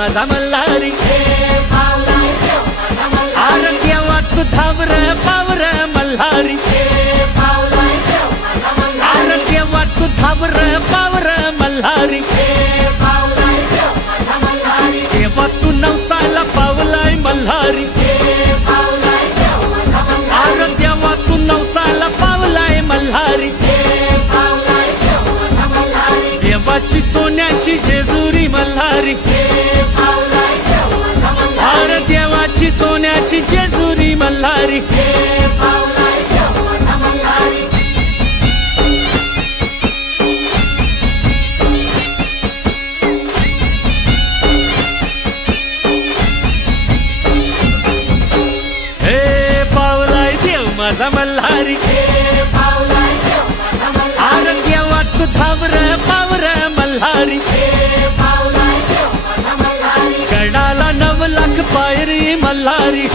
माझा मल्हारी अरे देवा तू धावर पावर मल्हारी अरे देवा तू धावर पावर मल्हारी देवा तू नवसाला पावलाय मल्हारी अरे देवा तू नवसाला पावलाय मल्हारी देवाची सोन्याची जेजुरी मल्हारी अरे देवाची सोन्याची जेजुरी मल्हारी हे पावलाय देव माझा मल्हारी अरे देवा तू धावर पावर मल्हारी गडाला 9 लाख पायरी मल्हारी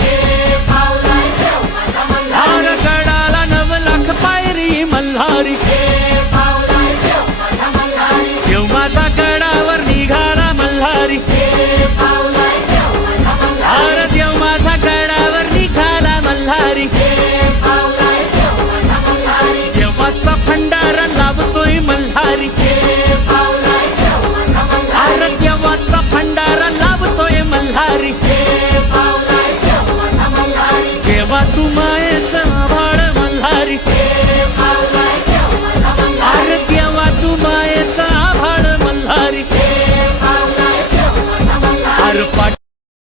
अरे गडाला 9 लाख पायरी मल्हारी